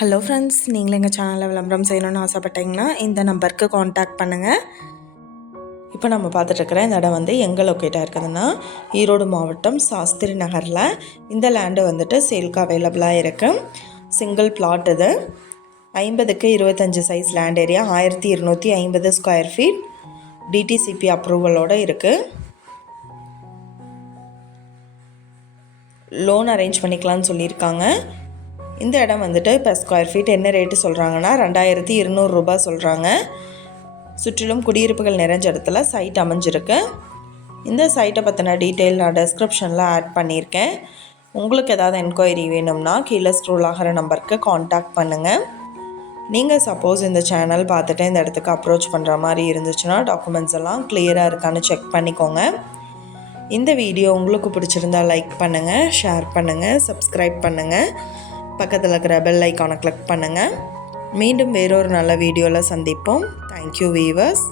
Hello friends, நீங்களும் எங்கள் சேனலில் விளம்பரம் செய்யணும்னு ஆசைப்பட்டீங்கன்னா இந்த நம்பருக்கு காண்டாக்ட் பண்ணுங்கள். இப்போ நம்ம பார்த்துட்ருக்குற இந்த இடம் எங்கே லொக்கேட்டாக இருக்குதுன்னா ஈரோடு மாவட்டம் சாஸ்திரி நகரில். இந்த லேண்டு சேலுக்கு அவைலபிளாக இருக்குது. சிங்கிள் பிளாட் இது. 50க்கு 25 size land area, 1250 square feet, DTCP அப்ரூவலோடு இருக்குது. லோன் அரேஞ்ச் பண்ணிக்கலான்னு சொல்லியிருக்காங்க. இந்த இடம் இப்போ ஸ்கொயர் ஃபீட் என்ன ரேட்டு சொல்கிறாங்கன்னா 2200 ரூபாய் சொல்கிறாங்க. சுற்றிலும் குடியிருப்புகள் நிறைஞ்ச இடத்துல சைட் அமைஞ்சிருக்கு. இந்த சைட்டை பற்றின டீட்டெயில் நான் டெஸ்கிரிப்ஷனில் ஆட் பண்ணியிருக்கேன். உங்களுக்கு ஏதாவது என்கொயரி வேணும்னா கீழே ஸ்க்ரோல் ஆகிற நம்பருக்கு காண்டாக்ட் பண்ணுங்கள். நீங்கள் சப்போஸ் இந்த சேனல் பார்த்துட்டு இந்த இடத்துக்கு அப்ரோச் பண்ணுற மாதிரி இருந்துச்சுன்னா டாக்குமெண்ட்ஸ் எல்லாம் கிளியராக இருக்கான்னு செக் பண்ணிக்கோங்க. இந்த வீடியோ உங்களுக்கு பிடிச்சிருந்தா லைக் பண்ணுங்கள், ஷேர் பண்ணுங்கள், சப்ஸ்கிரைப் பண்ணுங்கள். பக்கத்தில் இருக்கிற பெல் ஐக்கானை கிளிக் பண்ணுங்கள். மீண்டும் வேறொரு நல்ல வீடியோவில் சந்திப்போம். Thank you viewers.